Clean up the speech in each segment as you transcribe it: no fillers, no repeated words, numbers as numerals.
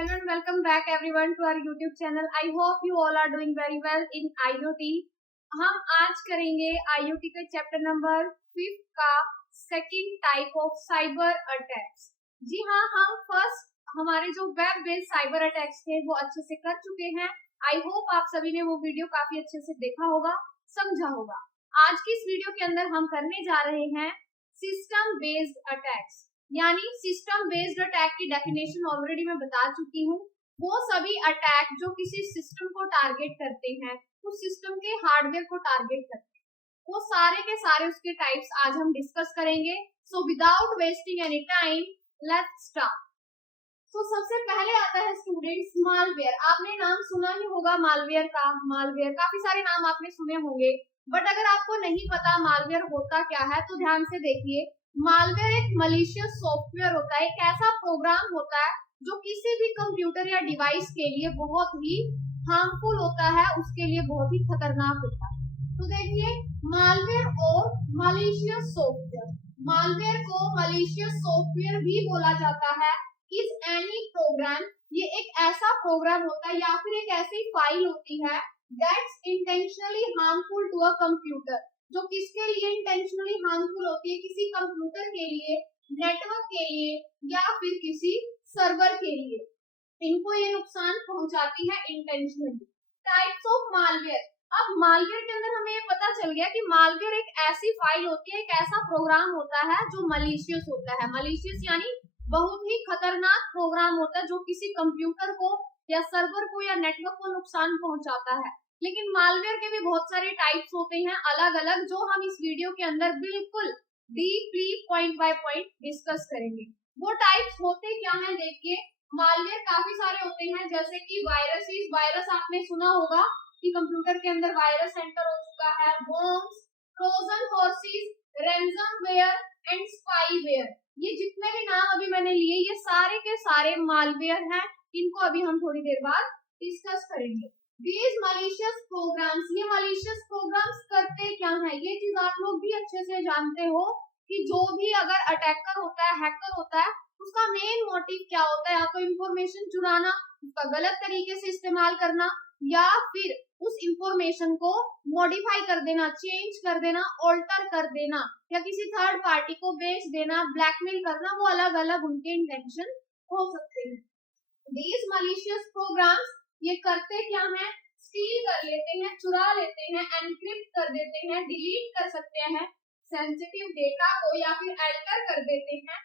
Hello and welcome back everyone to our YouTube channel. I hope you all are doing very well in IoT. हम आज करेंगे IoT के chapter number 5 का second type of cyber attacks. जी हाँ, हम first हमारे जो वेब बेस्ड साइबर अटैक्स थे वो अच्छे से कर चुके हैं। आई होप आप सभी ने वो वीडियो काफी अच्छे से देखा होगा, समझा होगा। आज की इस वीडियो के अंदर हम करने जा रहे हैं सिस्टम बेस्ड अटैक्स, यानी सिस्टम बेस्ड अटैक की डेफिनेशन ऑलरेडी मैं बता चुकी हूँ। वो सभी अटैक जो किसी सिस्टम को टारगेट करते हैं, उस सिस्टम के हार्डवेयर को टारगेट करते हैं, वो सारे के सारे उसके टाइप्स आज हम डिस्कस करेंगे। So without wasting any time let's start. तो सबसे पहले आता है स्टूडेंट्स मालवेयर। आपने नाम सुना ही होगा मालवेयर का। मालवेयर काफी सारे नाम आपने सुने होंगे, बट अगर आपको नहीं पता मालवेयर होता क्या है तो ध्यान से देखिए। मालवेयर एक मलिशियस सॉफ्टवेयर होता है, एक ऐसा प्रोग्राम होता है जो किसी भी कंप्यूटर या डिवाइस के लिए बहुत ही हार्मफुल होता है, उसके लिए बहुत ही खतरनाक होता है। तो देखिए, मालवेयर और मलिशियस सॉफ्टवेयर, मालवेयर को मलिशियस सॉफ्टवेयर भी बोला जाता है। इज एनी प्रोग्राम, ये एक ऐसा प्रोग्राम होता है या फिर एक ऐसी फाइल होती है that's intentionally harmful to a computer, जो किसके लिए इंटेंशनली हार्मफुल होती है, किसी कंप्यूटर के लिए, नेटवर्क के लिए या फिर किसी सर्वर के लिए, इनको ये नुकसान पहुंचाती है इंटेंशनली। Types of malware. अब मालवेयर के अंदर हमें ये पता चल गया कि मालवेयर एक ऐसी फाइल होती है, एक ऐसा प्रोग्राम होता है जो मलिशियस होता है। मलिशियस यानी बहुत ही खतरनाक प्रोग्राम होता है जो किसी कंप्यूटर को या सर्वर को या नेटवर्क को नुकसान पहुंचाता है। लेकिन मालवेयर के भी बहुत सारे टाइप्स होते हैं अलग अलग, जो हम इस वीडियो के अंदर बिल्कुल deeply point by point discuss करेंगे। वो टाइप्स होते क्या हैं देखिए। मालवेयर काफी सारे होते हैं, जैसे कि वायरसेस। वायरस आपने सुना होगा कि कंप्यूटर के अंदर वायरस एंटर हो चुका है। Worms, Trojan horses, ransomware and spyware, ये जितने भी नाम अभी मैंने लिए ये सारे के सारे मालवेयर हैं। इनको अभी हम थोड़ी देर बाद डिस्कस करेंगे। These malicious programs, ये malicious programs करते क्या है, ये चीज आप लोग भी अच्छे से जानते हो कि जो भी अगर अटैकर होता है, हैकर होता है, उसका मेन मोटिव क्या होता है, या तो इंफॉर्मेशन चुराना, उसका गलत तरीके से इस्तेमाल करना, या फिर उस इंफॉर्मेशन को मॉडिफाई कर देना, चेंज कर देना, ऑल्टर कर देना, या किसी थर्ड पार्टी को बेच देना, ब्लैकमेल करना। वो अलग अलग उनके इंटेंशन हो सकते हैं। These malicious programs, ये करते क्या हैं, स्टील कर लेते हैं, चुरा लेते हैं, एनक्रिप्ट कर देते हैं, डिलीट कर सकते हैं सेंसिटिव डेटा को, या फिर एल्टर कर देते हैं,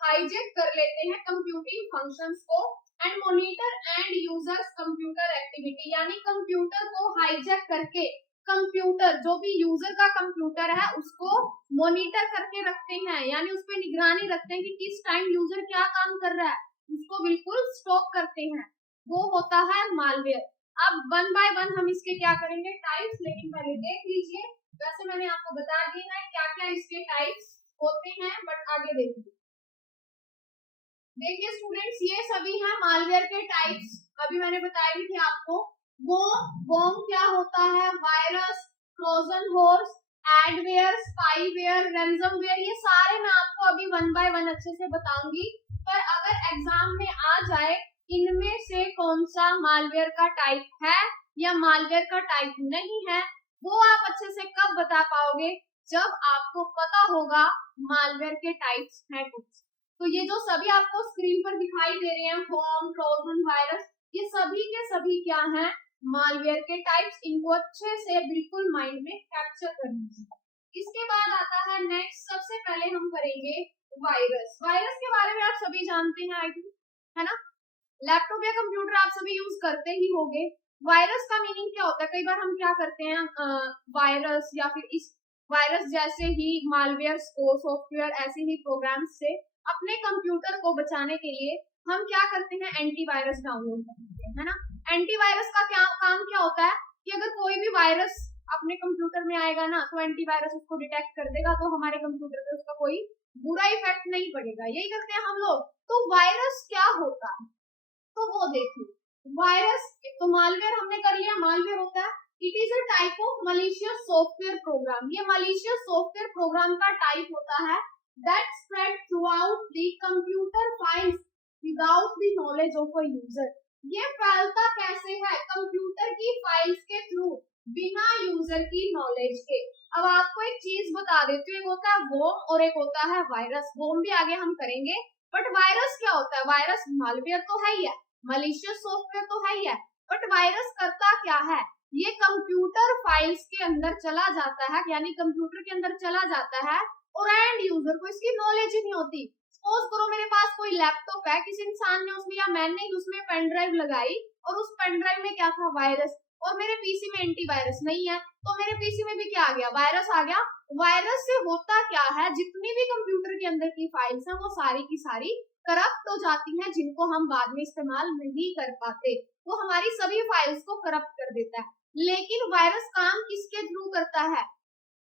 हाईजैक कर लेते हैं कंप्यूटिंग फंक्शंस को, and monitor and users computer activity, यानी कंप्यूटर को हाईजैक करके कंप्यूटर, जो भी यूजर का कंप्यूटर है, उसको मॉनिटर करके रखते हैं, यानी उस पर निगरानी रखते हैं कि किस टाइम यूजर क्या काम कर रहा है, उसको बिल्कुल स्टॉप करते हैं। वो होता है मालवेयर। अब वन बाय वन हम इसके क्या करेंगे टाइप्स, लेकिन पहले देख लीजिए। वैसे मैंने आपको बता दिया है क्या क्या इसके टाइप्स होते हैं, बट आगे देखिए। देखिए स्टूडेंट्स, ये सभी हैं मालवेयर के टाइप्स। अभी मैंने बताया भी थे आपको। वर्म क्या होता है, virus, Trojan horse, adware, spyware, ransomware, ये सारे मैं आपको अभी वन बाय वन अच्छे से बताऊंगी। पर अगर एग्जाम में आ जाए इनमें से कौन सा मालवेयर का टाइप है या मालवेयर का टाइप नहीं है, वो आप अच्छे से कब बता पाओगे, जब आपको पता होगा मालवेयर के टाइप्स हैं कुछ। तो ये जो सभी आपको स्क्रीन पर दिखाई दे रहे हैं, वर्म, ट्रोजन, वायरस, ये सभी के सभी क्या हैं, मालवेयर के टाइप्स। इनको अच्छे से बिल्कुल माइंड में कैप्चर कर लीजिए। इसके बाद आता है नेक्स्ट, सबसे पहले हम करेंगे वायरस। वायरस के बारे में आप सभी जानते हैं आई थिंक, है ना। लैपटॉप या कंप्यूटर आप सभी यूज करते ही होंगे। वायरस का मीनिंग क्या होता है, कई बार हम क्या करते हैं, वायरस या फिर इस वायरस जैसे ही मालवेयर को, सॉफ्टवेयर, ऐसे ही प्रोग्राम्स से अपने कंप्यूटर को बचाने के लिए हम क्या करते हैं, एंटीवायरस डाउनलोड करते हैं, है ना। एंटीवायरस का क्या काम क्या होता है कि अगर कोई भी वायरस अपने कंप्यूटर में आएगा ना, तो एंटीवायरस उसको डिटेक्ट कर देगा, तो हमारे कंप्यूटर पे उसका कोई बुरा इफेक्ट नहीं पड़ेगा। यही करते हैं हम लोग। तो वायरस क्या होता है, तो वो देखिए। वायरस, एक तो मालवेयर हमने कर लिया, मालवेयर होता है, it is a type of malicious software program. ये मलिशियस सॉफ्टवेयर प्रोग्राम का टाइप होता है that spread through out the computer files without the knowledge of a user. ये फैलता कैसे है? कंप्यूटर की फाइल्स के थ्रू, बिना यूजर की नॉलेज के। अब आपको एक चीज बता देती हूँ, एक होता है वोम और एक होता है वायरस। वोम भी आगे हम करेंगे, बट वायरस क्या होता है? वायरस मालवेयर तो है ही है, मलिशियस सॉफ्टवेयर तो है ही है, बट वायरस करता क्या है? ये कंप्यूटर फाइल्स के अंदर चला जाता है, यानी कंप्यूटर के अंदर चला जाता है और एंड यूजर को इसकी नॉलेज ही नहीं होती। सपोज करो मेरे पास कोई लैपटॉप है, किसी इंसान ने उसमें या मैंने ही उसमें पेन ड्राइव लगाई और उस पेन ड्राइव में क्या था? वायरस। और मेरे पीसी में एंटीवायरस नहीं है, तो मेरे पीसी में भी क्या आ गया? वायरस आ गया। वायरस से होता क्या है? जितनी भी कंप्यूटर के अंदर की फाइल्स हैं वो सारी की सारी करप्ट हो जाती हैं, जिनको हम बाद में इस्तेमाल नहीं कर पाते। वो हमारी सभी फाइल्स को करप्ट कर देता है। लेकिन वायरस काम किसके थ्रू करता है?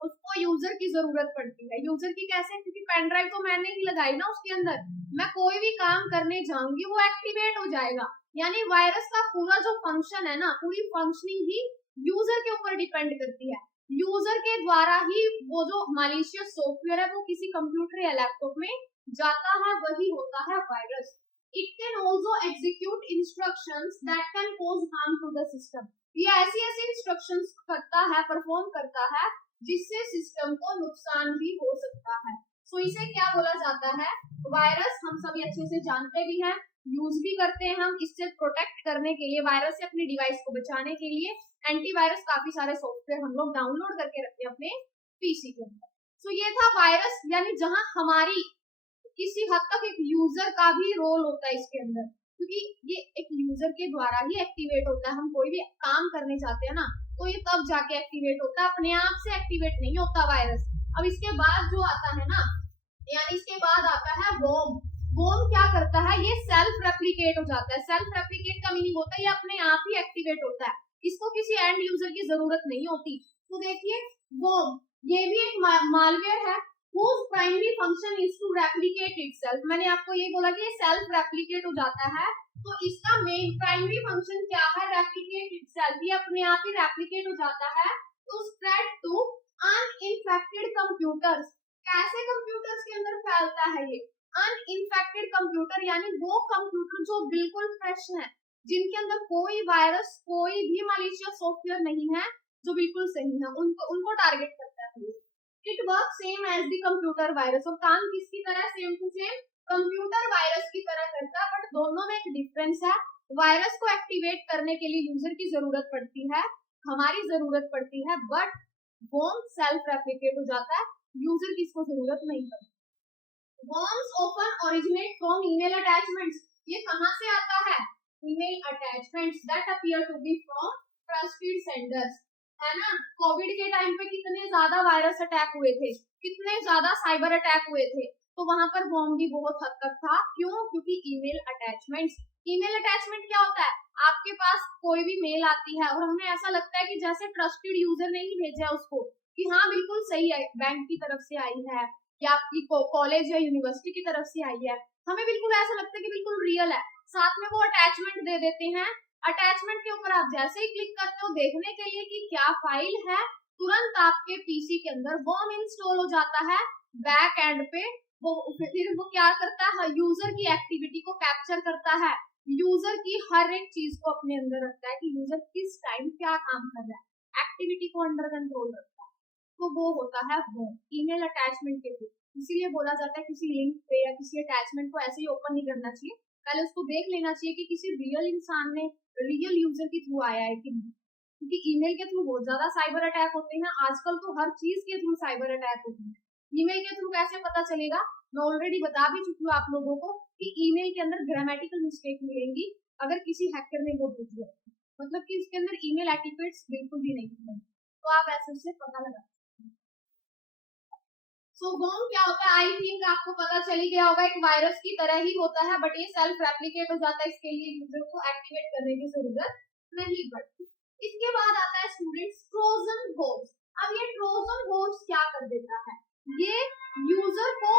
उसको यूजर की जरूरत पड़ती है। यूजर की कैसे? क्योंकि पेन ड्राइव तो मैंने ही लगाई ना, उसके अंदर मैं कोई भी काम करने जाऊंगी वो एक्टिवेट हो जाएगा। यानी वायरस का पूरा जो फंक्शन है ना, पूरी फंक्शनिंग ही यूजर के ऊपर डिपेंड करती है। यूजर के द्वारा ही वो जो मैलिशियस सॉफ्टवेयर है वो किसी कंप्यूटर या लैपटॉप में जाता है, वही होता है virus. It can also execute instructions that can cause harm to the system. ये ऐसी ऐसी इंस्ट्रक्शंस करता है, परफॉर्म करता है, जिससे सिस्टम को नुकसान भी हो सकता है। सो इसे क्या बोला जाता है? वायरस। हम सभी अच्छे से जानते भी हैं, यूज भी करते हैं हम। इससे प्रोटेक्ट करने के लिए, वायरस से अपनी डिवाइस को बचाने के लिए एंटीवायरस काफी सारे सॉफ्टवेयर हम लोग डाउनलोड करके रखते हैं अपने पीसी के अंदर। सो ये था वायरस, यानी जहां हमारी किसी हद तक एक यूजर का भी रोल होता है इसके अंदर, क्योंकि ये एक यूजर के द्वारा ही एक्टिवेट होता है। हम कोई भी काम करने जाते हैं ना, तो ये तब जाके एक्टिवेट होता है, अपने आप से एक्टिवेट नहीं होता वायरस। अब इसके बाद जो आता है ना, यानी इसके बाद आता है वॉर्म। वॉर्म क्या करता है? ये सेल्फ रेप्लिकेट हो जाता है। सेल्फ रेप्लिकेट का मीनिंग होता है ये अपने आप ही एक्टिवेट होता है, इसको किसी एंड यूजर की जरूरत नहीं होती। तो देखिए वॉर्म, ये भी एक मालवेयर है whose primary function is to replicate itself। मैंने आपको ये बोला कि ये सेल्फ रेप्लिकेट हो जाता है, तो इसका मेन प्राइमरी फंक्शन क्या है? Replicate itself. ये अपने आप ही रेप्लिकेट हो जाता है टू स्प्रेड टू अनइंफेक्टेड कंप्यूटर्स। कैसे कंप्यूटर्स के अंदर फैलता है ये? अनइंफेक्टेड कंप्यूटर, यानी वो कंप्यूटर जो बिल्कुल फ्रेश है, जिनके अंदर कोई वायरस, कोई भी मैलिशियस सॉफ्टवेयर नहीं है, जो बिल्कुल सही है, उनको टारगेट करता है। It work same as the computer virus. और काम किसकी तरह? Same to same computer virus की तरह करता है, बट दोनों में एक डिफरेंस है। वायरस को एक्टिवेट करने के लिए यूजर की जरूरत पड़ती है, हमारी जरूरत पड़ती है, बट वॉर्म सेल्फ रेप्लिकेट हो जाता है, यूजर की इसको जरूरत नहीं पड़ती। Worms often originate from email attachments. ये कहां से आता है? Email attachments that appear to be from trusted senders, है ना। कोविड के टाइम पे कितने ज्यादा वायरस अटैक हुए थे, कितने ज्यादा साइबर अटैक हुए थे, तो वहां पर बॉम्ब भी बहुत हद तक था। क्यों? क्योंकि ईमेल अटैचमेंट्स। ईमेल अटैचमेंट क्या होता है? आपके पास कोई भी मेल आती है और हमें ऐसा लगता है कि जैसे ट्रस्टेड यूजर ने ही भेजा है उसको, कि हाँ बिल्कुल सही है, बैंक की तरफ से आई है या आपकी कॉलेज या यूनिवर्सिटी की तरफ से आई है, हमें बिल्कुल ऐसा लगता है कि बिल्कुल रियल है। साथ में वो अटैचमेंट दे देते हैं। अटैचमेंट के ऊपर आप जैसे ही क्लिक करते हो देखने के लिए कि क्या फाइल है, तुरंत आपके पीसी के अंदर वॉर्म इंस्टॉल हो जाता है बैक एंड पे। फिर वो क्या करता है? यूजर की एक्टिविटी को कैप्चर करता है, यूजर की हर एक चीज को अपने अंदर रखता है कि यूजर किस टाइम क्या काम कर रहा है, एक्टिविटी को अंडर कंट्रोल रखता है। तो वो होता है वो ईमेल अटैचमेंट के थ्रू। इसीलिए बोला जाता है किसी लिंक पे या किसी अटैचमेंट को ऐसे ही ओपन नहीं करना चाहिए, पहले उसको देख लेना चाहिए कि किसी रियल इंसान ने, रियल यूजर के थ्रू आया है कि नहीं। क्योंकि ईमेल के थ्रू बहुत ज्यादा साइबर अटैक होते हैं आजकल, तो हर चीज के थ्रू साइबर अटैक होते हैं। ईमेल के थ्रू कैसे पता चलेगा? मैं ऑलरेडी बता भी चुकी हूँ आप लोगों को कि ईमेल के अंदर ग्रामेटिकल मिस्टेक मिलेंगी अगर किसी हैकर ने वो भेज दिया, मतलब कि इसके अंदर ईमेल एटिकेट्स बिल्कुल भी नहीं मिलेंगे, तो आप ऐसे से पता लगा। सो वॉर्म क्या होता है? आई थिंक आपको पता चली गया होगा, एक वायरस की तरह ही होता है, बट ये सेल्फ रेप्लिकेट हो जाता है, इसके लिए यूजर को एक्टिवेट करने की जरूरत नहीं पड़ती। इसके बाद आता है स्टूडेंट्स ट्रोजन हॉर्स। अब ये ट्रोजन हॉर्स क्या कर देता है? ये यूजर को,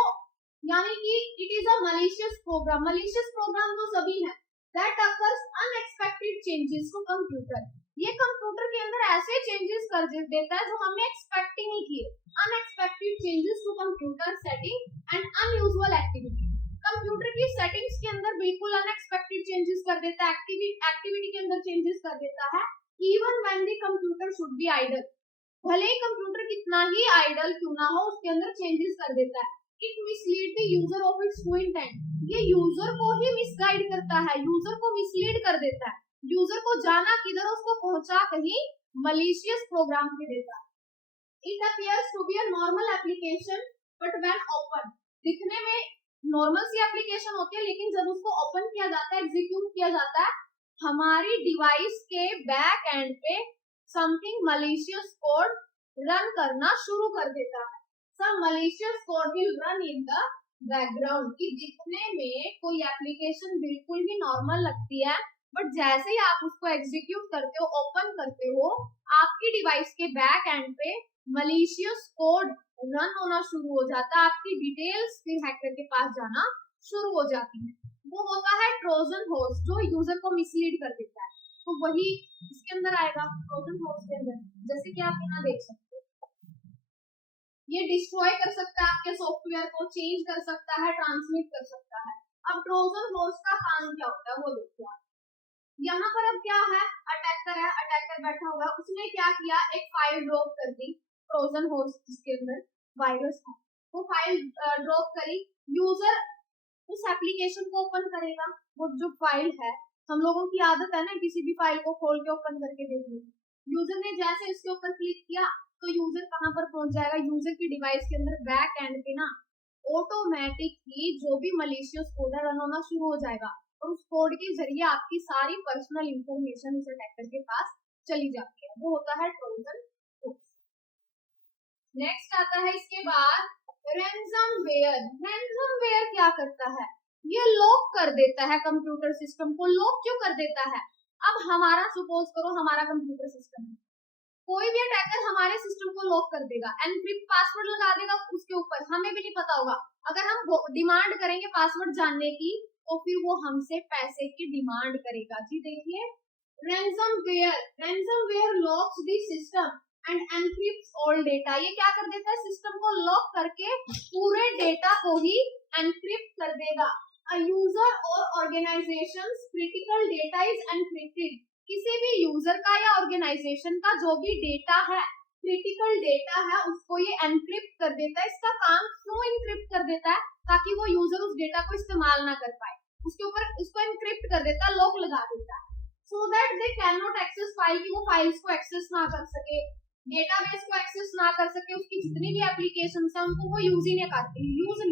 यानी कि it is a malicious program. Malicious program तो सभी है, that occurs unexpected changes to computer. ये कंप्यूटर के अंदर ऐसे चेंजेस कर देता है जो हमने एक्सपेक्ट ही नहीं किए। Unexpected changes to computer setting and unusual activity. Computer की सेटिंग्स के अंदर बिल्कुल अनएक्सपेक्टेड चेंजेस कर देता है, एक्टिविटी के अंदर चेंजेस कर देता है, even when the computer should be idle, भले ही कंप्यूटर कितना ही आइडल क्यों ना हो उसके अंदर चेंजेस कर देता है। It mislead the user of its true intent, ये यूजर को ही मिसगाइड करता है, यूजर को मिसलीड कर देता है, यूजर को जाना किधर उसको पहुंचा कहीं मलिशियस प्रोग्राम पे देता है। It appears to be a normal application, but when open, दिखने में नॉर्मल सी एप्लीकेशन होती है, लेकिन जब उसको ओपन किया जाता है, एग्जीक्यूट किया जाता है, हमारी डिवाइस के बैक एंड पे समथिंग मलिशियस कोड रन करना शुरू कर देता है। Some malicious code will run in the background, कि दिखने में कोई एप्लीकेशन बिल्कुल ही नॉर्मल लगती है, बट जैसे ही आप उसको एग्जीक्यूट करते हो, ओपन करते हो, आपकी डिवाइस के बैक एंड पे मलिशियस कोड रन होना शुरू हो जाता है, आपकी डिटेल्स फिर हैकर के पास जाना शुरू हो जाती है। वो होता है ट्रोजन हॉर्स, जो यूजर को मिसलीड कर देता है। तो वही इसके अंदर आएगा ट्रोजन हॉर्स के अंदर, जैसे कि आप यहाँ देख सकते हो, ये डिस्ट्रॉय कर सकता है आपके सॉफ्टवेयर को, चेंज कर सकता है, ट्रांसमिट कर सकता है। अब ट्रोजन हॉर्स का काम क्या होता है वो देखिए आप। यहाँ पर अब क्या है, अटैकर है, अटैकर बैठा हुआ है, उसने क्या किया, एक फाइल ड्रॉप कर दी ट्रोजन हॉर्स, जिसके अंदर वायरस है, वो फाइल ड्रॉप करी, यूजर उस एप्लीकेशन को ओपन करेगा। वो जो फाइल है, हम लोगों की आदत है ना किसी भी फाइल को खोल के ओपन करके देखने की, यूजर ने जैसे इसके ऊपर क्लिक किया तो यूजर कहाँ पर पहुंच जाएगा, यूजर की डिवाइस के अंदर बैक एंड पे ना ऑटोमेटिकली जो भी मलिशियस कोड है रन होना शुरू हो जाएगा, और उस कोड के जरिए आपकी सारी पर्सनल इंफॉर्मेशन उस अटैकर के पास चली जाती है। वो होता है ट्रोजन हॉर्स। नेक्स्ट आता है इसके बाद रैंसमवेयर। रैंसमवेयर क्या करता है, ये लॉक कर देता है कंप्यूटर सिस्टम को। लॉक क्यों कर देता है, अब हमारा सपोज करो हमारा कंप्यूटर सिस्टम है, कोई भी अटैकर हमारे सिस्टम को लॉक कर देगा, एनक्रिप्ट पासवर्ड लगा देगा उसके ऊपर, हमें भी नहीं पता होगा। अगर हम डिमांड करेंगे पासवर्ड जानने की, तो फिर वो हमसे पैसे की डिमांड करेगा। जी देखिए, ransomware locks the system and encrypts all data. ये क्या कर देता है, सिस्टम को लॉक करके पूरे डेटा को ही एनक्रिप्ट कर देगा। अ यूजर और organisations critical data is encrypted. किसी भी यूजर का या ऑर्गेनाइजेशन का जो भी डेटा है, क्रिटिकल डेटा है, उसको ये एनक्रिप्ट कर देता है। इसका काम क्यों एनक्रिप्ट कर देता है, ताकि वो यूजर उस डेटा को इस्तेमाल ना कर पाए, उसके ऊपर इसको एनक्रिप्ट कर देता है, लॉक लगा देता है, so that they can not access file, की वो फाइल्स को एक्सेस ना कर सके, डेटाबेस को एक्सेस ना कर सके, उसकी जितनी भी एप्लीकेशंस हैं उनको वो यूज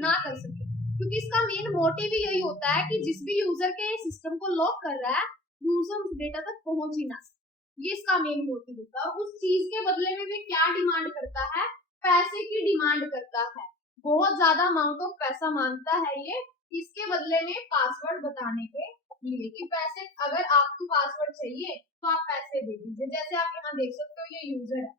ना कर सके, क्योंकि इसका मेन मोटिव ही यही होता है कि जिस भी यूजर के सिस्टम को लॉक कर रहा है, यूजर उस डेटा तक पहुंच ही ना सके। ये इसका मेन मोटिव होता है। उस चीज के बदले में भी क्या डिमांड करता है, पैसे की डिमांड करता है, बहुत ज्यादा अमाउंट ऑफ पैसा मांगता है ये, इसके बदले में पासवर्ड बताने के लिए, कि पैसे, अगर आपको पासवर्ड चाहिए तो आप पैसे दे दीजिए। जैसे आप यहाँ देख सकते हो, ये यूजर है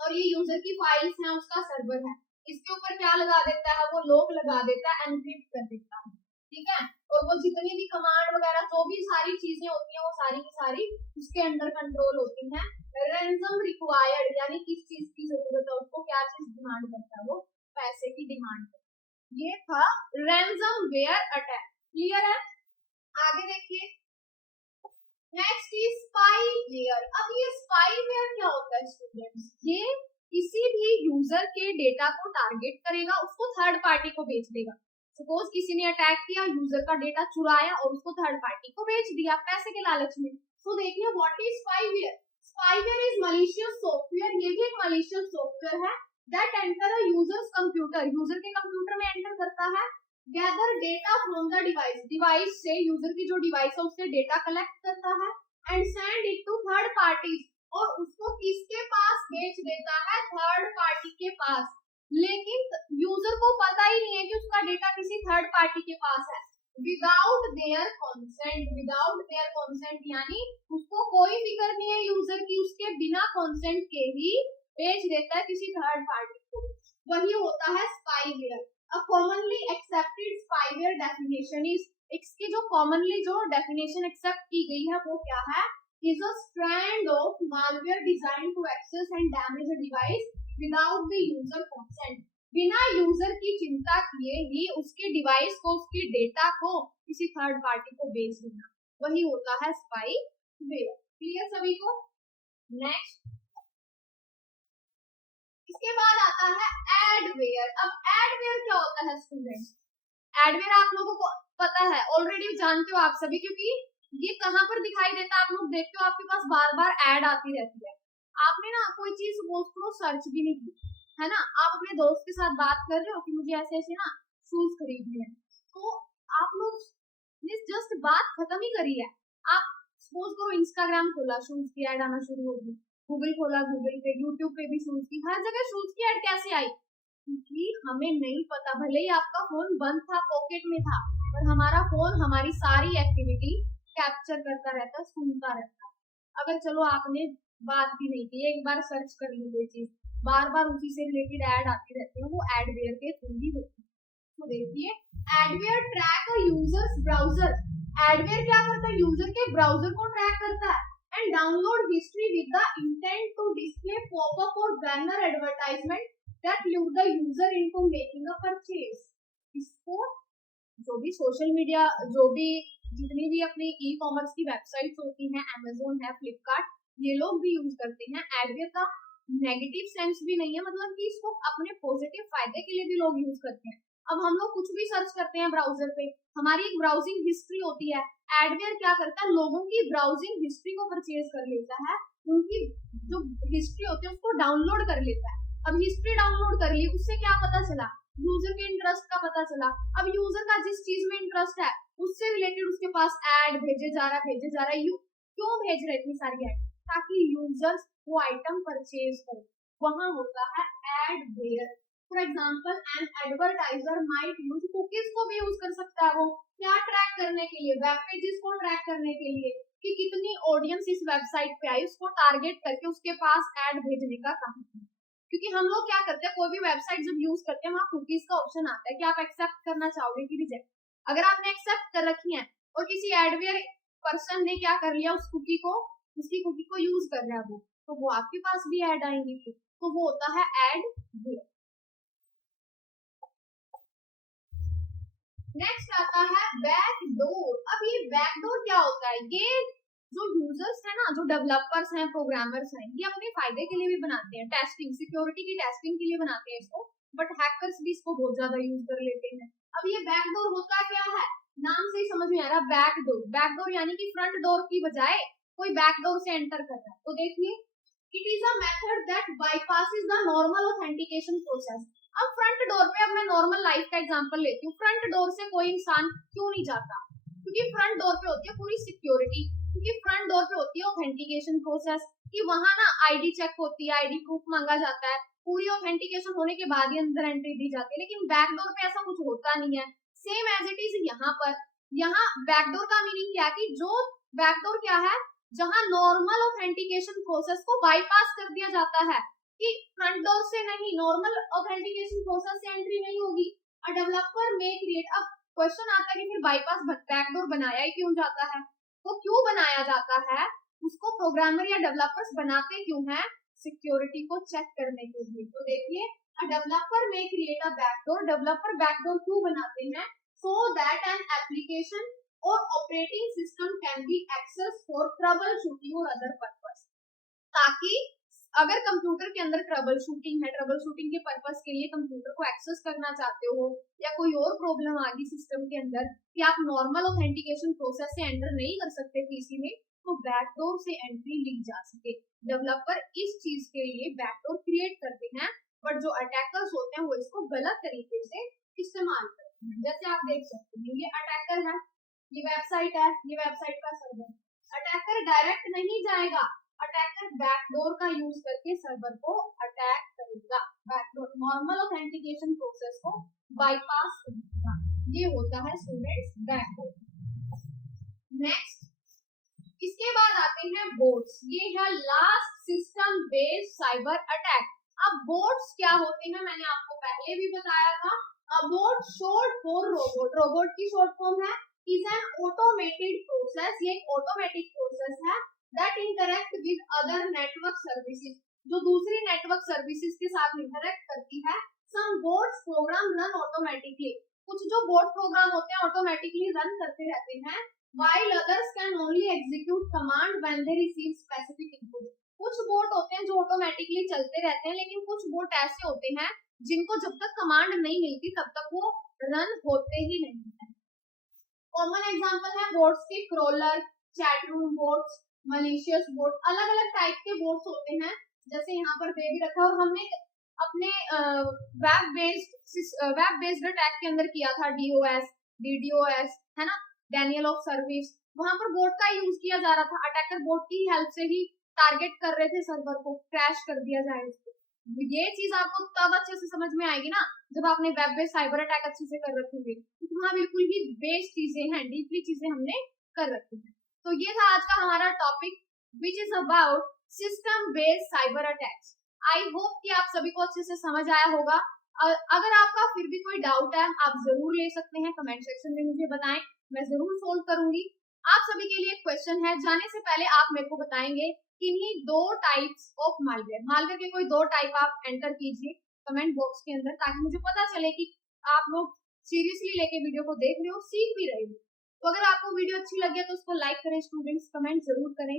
और ये यूजर की फाइल्स हैं, उसका सर्वर है, इसके ऊपर क्या लगा देता है, वो लॉक लगा देता है, एनक्रिप्ट कर देता है, ठीक है। और वो जितनी भी कमांड वगैरह जो भी सारी चीजें होती हैं, वो सारी की सारी उसके अंडर कंट्रोल होती हैं। रैंसम रिक्वायर्ड, यानी किस चीज की जरूरत है उसको, क्या चीज डिमांड करता है, वो पैसे की डिमांड करता है। ये था रैंसमवेयर अटैक। क्लियर है, आगे देखिए। Next is spyware. अब ये स्पाईवेयर क्या होता है स्टूडेंट्स, ये किसी भी यूजर के डेटा को टारगेट करेगा, उसको थर्ड पार्टी को बेच देगा। सपोज किसी ने अटैक किया, यूजर का डेटा चुराया और उसको थर्ड पार्टी को बेच दिया पैसे के लालच में। तो देखिए what is spyware. Spyware is malicious software, ये भी एक मलिशियस सॉफ्टवेयर है, that enter a user's computer, user के कंप्यूटर में एंटर करता है, gather data from the device, device से, यूजर की जो डिवाइस है उससे डेटा कलेक्ट करता है, and send it to third parties, और उसको किसके पास बेच देता है, थर्ड पार्टी के पास। लेकिन यूजर को पता ही नहीं है कि उसका डेटा किसी थर्ड पार्टी के पास है, without their consent. Without their consent यानी उसको कोई फिक्र नहीं है यूजर की, उसके बिना कंसेंट के ही बेच देता है किसी थर्ड पार्टी को। वही होता है spyware. A commonly accepted spyware definition is, इसकी जो commonly जो definition accept की गई है वो क्या है, is a strand of malware designed to access and damage a device without the user consent। बिना यूजर की चिंता किए ही उसके डिवाइस को, उसकी डेटा को किसी थर्ड पार्टी को बेच देना, वही होता है स्पाईवेयर। क्लियर सभी को? नेक्स्ट, इसके बाद आता है एडवेयर। अब एडवेयर क्या होता है स्टूडेंट? एडवेयर आप लोगों को पता है, ऑलरेडी जानते हो आप सभी, क्योंकि ये कहाँ पर दिखाई देता है, आप लोग देखते हो आपके पास बार बार एड आती रहती है। आपने ना कोई चीज उसको सर्च भी नहीं की है ना, आप अपने दोस्त के साथ बात कर रहे हो कि मुझे ऐसे ऐसे ना शूज खरीदने हैं, तो आप लोग ने जस्ट बात खत्म ही करी है, आप सपोज करो इंस्टाग्राम खोला, शूज की एड आना शुरू होगी, गूगल खोला, गूगल पे, यूट्यूब पे भी शूज की, हर जगह शूज की एड कैसे आई? क्योंकि हमें नहीं पता, भले ही आपका फोन बंद था, पॉकेट में था, पर हमारा फोन हमारी सारी एक्टिविटी कैप्चर करता रहता, सुनता रहता। अगर चलो आपने बात भी नहीं की, एक बार सर्च कर ली कोई चीज, बार बार उसी से रिलेटेड ऐड आती रहती है, वो एडवेयर के थ्रू ही होती है। तो देखिए, एडवेयर ट्रैक अ यूजर्स ब्राउजर। एडवेयर क्या करता है? यूजर के ब्राउजर को ट्रैक करता है and download history with the intent to display popup और banner advertisement that lure the user into making a purchase। इसको जो भी सोशल मीडिया, जो भी जितनी भी अपनी ई कॉमर्स की वेबसाइट्स होती हैं, अमेजोन है, फ्लिपकार्ट, ये लोग भी यूज करते हैं। एडवेयर का नेगेटिव सेंस भी नहीं है, मतलब कि इसको अपने पॉजिटिव फायदे के लिए भी लोग यूज करते हैं। अब हम लोग कुछ भी सर्च करते हैं ब्राउजर पे, हमारी एक ब्राउजिंग हिस्ट्री होती है, एडवेयर क्या करता है? लोगों की ब्राउजिंग हिस्ट्री को परचेज कर लेता है, उनकी जो हिस्ट्री होती है उसको डाउनलोड कर लेता है। अब हिस्ट्री डाउनलोड कर ली, उससे क्या पता चला? यूजर के इंटरेस्ट का पता चला। अब यूजर का जिस चीज में इंटरेस्ट है उससे रिलेटेड उसके पास ऐड भेजे जा रहा है। क्यों भेज रहे इतनी सारी ऐड? ताकि यूजर्स वो आइटम परचेज करे, वहां होता है adware. For example, an advertiser might use cookies को भी यूज कर सकता है, वो क्या ट्रैक करने के लिए? वेब पेजेस को ट्रैक करने के लिए कि कितनी ऑडियंस इस वेबसाइट पे आई, उसको टारगेट करके उसके पास ऐड भेजने का काम है। क्योंकि हम लोग क्या करते हैं, कोई भी वेबसाइट जब यूज करते हैं, वहाँ कुकीज का ऑप्शन आता है कि आप एक्सेप्ट करना चाहोगे कि रिजेक्ट। अगर आपने एक्सेप्ट कर रखी है और किसी एडवेयर पर्सन ने क्या कर लिया, उस कुकी को, उसकी कुकी को यूज कर रहा है वो, तो वो आपके पास भी ऐड आएंगे, तो वो होता है एडवेयर। नेक्स्ट आता है बैकडोर। अब ये बैकडोर क्या होता है? ये जो यूजर्स है ना, जो डेवलपर्स हैं, प्रोग्रामर्स हैं, ये अपने फायदे के लिए भी बनाते हैं, टेस्टिंग, सिक्योरिटी की टेस्टिंग के लिए बनाते हैं इसको, बट हैकर्स भी इसको बहुत ज्यादा यूज कर लेते हैं। अब ये बैकडोर होता क्या है? नाम से ही समझ में आ रहा, बैकडोर। बैकडोर यानी कि फ्रंट डोर की बजाय कोई बैकडोर से एंटर कर रहा है। तो देखिए, it is a method that bypasses the normal authentication process. अब फ्रंट डोर पे, अब मैं नॉर्मल लाइफ का एग्जांपल लेती हूँ, फ्रंट डोर से कोई इंसान क्यों नहीं जाता? क्योंकि फ्रंट डोर पे होती है पूरी सिक्योरिटी, क्योंकि फ्रंट डोर पे होती है ऑथेंटिकेशन प्रोसेस, कि वहां ना आईडी चेक होती है, आईडी प्रूफ मांगा जाता है, पूरी ऑथेंटिकेशन होने के बाद ही अंदर एंट्री दी जाती है। लेकिन बैक डोर पे ऐसा कुछ होता नहीं है, सेम एज इट इज यहाँ पर। यहाँ बैकडोर का मीनिंग क्या है कि जो बैकडोर क्या है, जहां नॉर्मल ऑथेंटिकेशन प्रोसेस को बाईपास कर दिया जाता है, कि फ्रंट डोर से नहीं, नॉर्मल ऑथेंटिकेशन प्रोसेस से एंट्री नहीं होगी। अ डेवलपर में क्रिएट, अब क्वेश्चन आता है कि फिर बाईपास बैकडोर बनाया ही क्यों जाता है? वो क्यों बनाया जाता है? उसको प्रोग्रामर या डेवलपर्स बनाते क्यों हैं? सिक्योरिटी को चेक करने के लिए। तो देखिए, a developer may create a backdoor. Developer backdoor क्यों बनाते हैं? सो दैट एन एप्लीकेशन और operating system can be access for troubleshooting और अदर पर्पस। ताकि अगर कंप्यूटर के अंदर ट्रबल शूटिंग है, ट्रबल शूटिंग के पर्पस के लिए कंप्यूटर को एक्सेस करना चाहते हो, या कोई और प्रॉब्लम आ गई सिस्टम के अंदर कि आप नॉर्मल ऑथेंटिकेशन प्रोसेस से एंटर नहीं कर सकते पीसी में, तो बैकडोर से एंट्री ली जा सके। डेवलपर इस चीज के लिए बैकडोर क्रिएट करते हैं, बट जो अटैकर्स होते हैं वो इसको गलत तरीके से इस्तेमाल करते हैं। जैसे आप देख सकते हैं, ये अटैकर है, ये वेबसाइट है, ये वेबसाइट का सर्वर। अटैकर डायरेक्ट नहीं जाएगा, अटैकर बैकडोर का यूज करके सर्वर को अटैक करेगा, बैकडोर नॉर्मल ऑथेंटिकेशन प्रोसेस को बाईपास करेगा। ये होता है स्टूडेंट्स बैकडोर। नेक्स्ट, इसके बाद आते हैं बोट्स। ये है last system based cyber attack. अब बोट्स क्या होते हैं, मैंने आपको पहले भी बताया था। Boat short for robot. Robot की शॉर्ट फॉर्म है, इज एन ऑटोमेटेड प्रोसेस। ये एक ऑटोमेटिक प्रोसेस है that interact with other network services, जो दूसरी नेटवर्क सर्विसेज के साथ इंटरेक्ट करती है। सम बोर्ड्स प्रोग्राम रन ऑटोमेटिकली, कुछ जो बोर्ड प्रोग्राम होते हैं ऑटोमेटिकली रन करते रहते हैं, while others can only execute command when they receive specific input. कुछ बोर्ड होते हैं जो ऑटोमेटिकली चलते रहते हैं, लेकिन कुछ बोर्ड ऐसे होते हैं जिनको जब तक कमांड नहीं मिलती तब तक वो रन होते ही नहीं है। कॉमन एग्जांपल है बोर्ड्स के crawler, chat room boards, malicious board, अलग अलग टाइप के बोर्ड्स होते हैं। जैसे यहाँ पर दे भी रखा है, और हमने अपने वेब बेस्ड अटैक के अंदर किया था DOS, DDoS, है ना, डेनियल ऑफ सर्विस। वहां पर बोर्ड का यूज किया जा रहा था, अटैकर बोर्ड की हेल्प से ही टारगेट कर रहे थे सर्वर को, क्रैश कर दिया जाए उसको। ये चीज आपको तब अच्छे से समझ में आएगी ना जब आपने वेब बेस्ड साइबर अटैक अच्छे से कर रखे होंगे, क्योंकि वहां बिल्कुल ही बेस चीजें हैं, डीपली चीजें हमने कर रखी हैं। तो ये था आज का हमारा topic which is about system based cyber attacks. I hope कि आप सभी को अच्छे से समझ आया होगा। अगर आपका फिर भी कोई डाउट है आप जरूर ले सकते हैं, कमेंट सेक्शन में मुझे बताएं, मैं जरूर सोल्व करूंगी। आप सभी के लिए क्वेश्चन है, जाने से पहले आप मेरे को बताएंगे किन्हीं 2 टाइप्स ऑफ मालवेयर, मालवेयर के कोई 2 टाइप आप एंटर कीजिए कमेंट बॉक्स के अंदर, ताकि मुझे पता चले कि आप लोग सीरियसली लेके वीडियो को देख रहे हो, सीख भी रहे हो। तो अगर आपको वीडियो अच्छी लगे तो उसको लाइक करें स्टूडेंट्स, कमेंट जरूर करें।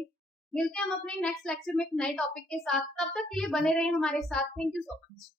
मिलते हैं हम अपने नेक्स्ट लेक्चर में एक नए टॉपिक के साथ, तब तक के लिए बने रहें हमारे साथ। Thank you so much.